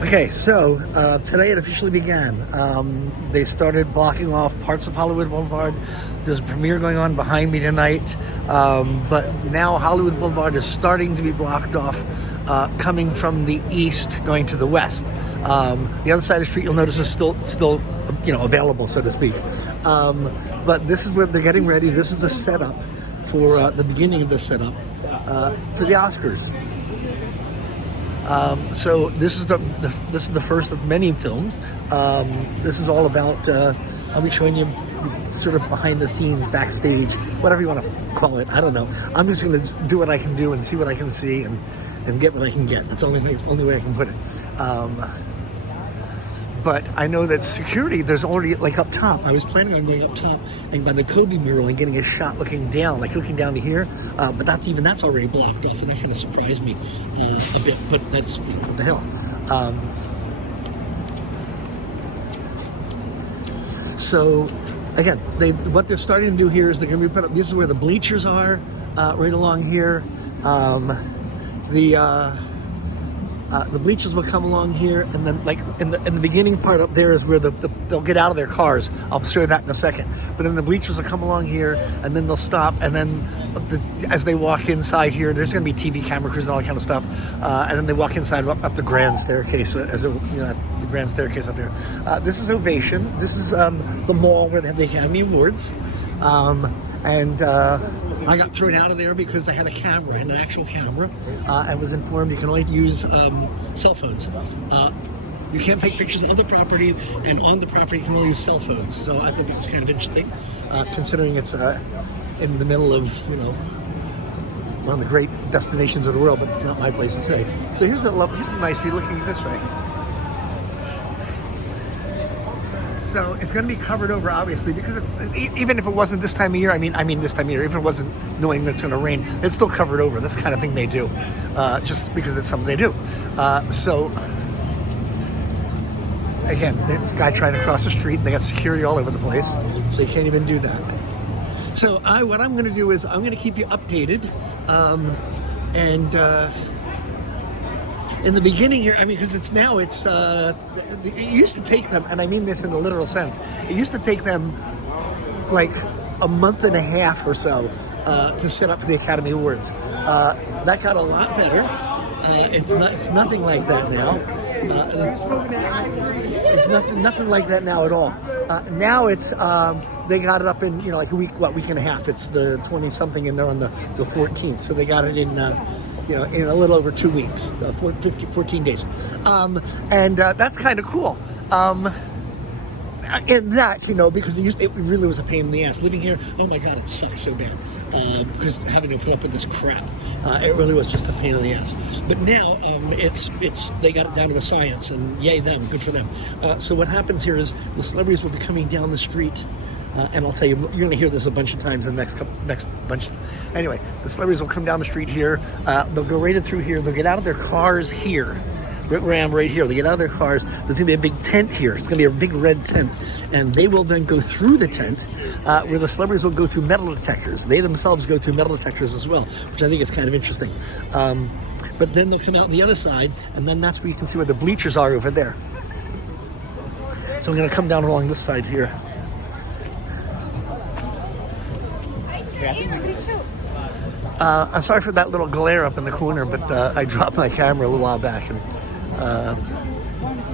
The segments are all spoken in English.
Okay, so today it officially began. They started blocking off parts of Hollywood Boulevard. There's a premiere going on behind me tonight, but now Hollywood Boulevard is starting to be blocked off, coming from the east, going to the west. The other side of the street, you'll notice, is still available, so to speak. But this is where they're getting ready. This is the setup for the beginning of the setup for the Oscars. So this is the first of many films. This is all about. I'll be showing you sort of behind the scenes, backstage, whatever you want to call it. I don't know. I'm just going to do what I can do and see what I can see and get what I can get. That's the only way I can put it. But I know that security, there's already, like up top, I was planning on going up top and by the Kobe mural and getting a shot looking down to here. But that's already blocked off, and that kind of surprised me a bit, but that's, what the hell. So again, what they're starting to do here is they're going to be put up, this is where the bleachers are, right along here. The bleachers will come along here, and then like in the beginning part up there is where they'll get out of their cars. I'll show you that in a second. But then the bleachers will come along here, and then they'll stop, and then as they walk inside here, there's going to be TV camera crews and all that kind of stuff. And then they walk inside up the grand staircase, the grand staircase up there. This is Ovation. This is the mall where they have the Academy Awards, I got thrown out of there because I had a camera, an actual camera. I was informed you can only use cell phones. You can't take pictures of the property, and on the property you can only use cell phones. So I think it's kind of interesting, considering it's in the middle of, one of the great destinations of the world, but it's not my place to say. So here's a nice view looking this way. So it's going to be covered over, obviously, because it's, even if it wasn't this time of year, I mean this time of year, even if it wasn't knowing that it's going to rain, it's still covered over. That's the kind of thing they do, just because it's something they do. So again, the guy trying to cross the street, they got security all over the place, so you can't even do that. So what I'm going to do is I'm going to keep you updated, in the beginning here, because it used to take them, and I mean this in the literal sense, it used to take them like a month and a half or so to set up for the Academy Awards. That got a lot better. It's nothing like that now. It's nothing like that now at all. Now it's they got it up in like a week and a half. It's the 20-something, and they're on the 14th, so they got it in. In a little over 2 weeks, 14 days. That's kind of cool. In that, because it really was a pain in the ass. Living here, oh my God, it sucks so bad. Because having to put up with this crap, it really was just a pain in the ass. But now, they got it down to a science, and yay them, good for them. So what happens here is the celebrities will be coming down the street. And I'll tell you, you're going to hear this a bunch of times in the next bunch. Anyway, the celebrities will come down the street here. They'll go right in through here. They'll get out of their cars here. Where I am right here. They get out of their cars. There's going to be a big tent here. It's going to be a big red tent. And they will then go through the tent, where the celebrities will go through metal detectors. They themselves go through metal detectors as well, which I think is kind of interesting. But then they'll come out the other side, and then that's where you can see where the bleachers are over there. So I'm going to come down along this side here. I'm sorry for that little glare up in the corner, but I dropped my camera a little while back, and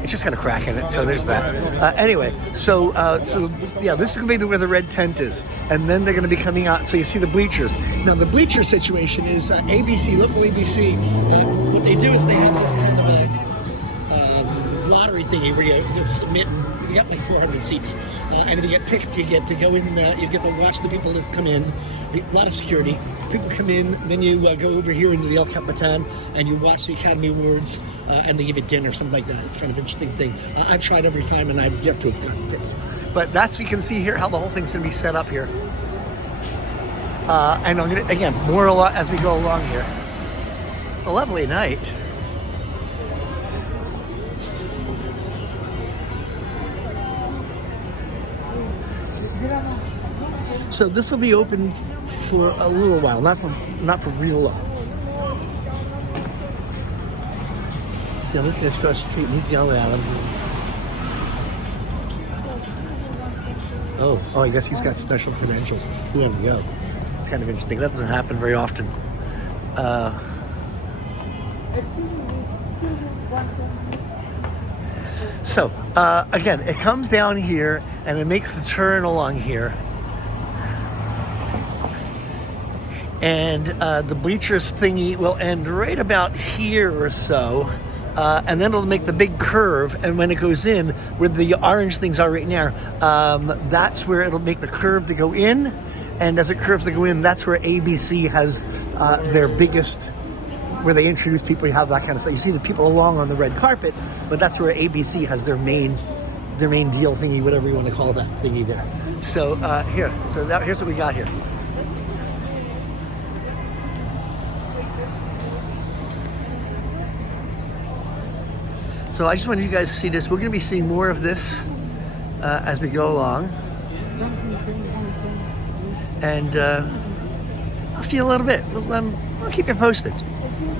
it's just got a crack in it, so there's that. Anyway, so this is going to be where the red tent is, and then they're going to be coming out, so you see the bleachers. Now, the bleacher situation is ABC, local ABC, what they do is they have this kind of a lottery thingy where you submit, and you got like 400 seats, and if you get picked, you get to go in, you get to watch the people that come in, a lot of security. People come in, then you go over here into the El Capitan, and you watch the Academy Awards, and they give you dinner, something like that. It's kind of an interesting thing. I've tried every time, and I've yet to have gotten picked. But that's, you can see here how the whole thing's going to be set up here. And I'm going to, again, more a lot as we go along here. It's a lovely night. So this will be open for a little while, not for real long. Yeah, this guy's across the street and he's yelling at him. Oh, I guess he's got special credentials. Let him go. It's kind of interesting. That doesn't happen very often. So, again, it comes down here and it makes the turn along here. And the bleachers thingy will end right about here or so. And then it'll make the big curve. And when it goes in, where the orange things are right now, that's where it'll make the curve to go in. And as it curves to go in, that's where ABC has their biggest, where they introduce people, you have that kind of stuff. You see the people along on the red carpet, but that's where ABC has their main deal thingy, whatever you want to call that thingy there. So here's what we got here. So I just wanted you guys to see this. We're going to be seeing more of this as we go along. And I'll see you in a little bit. I'll keep you posted.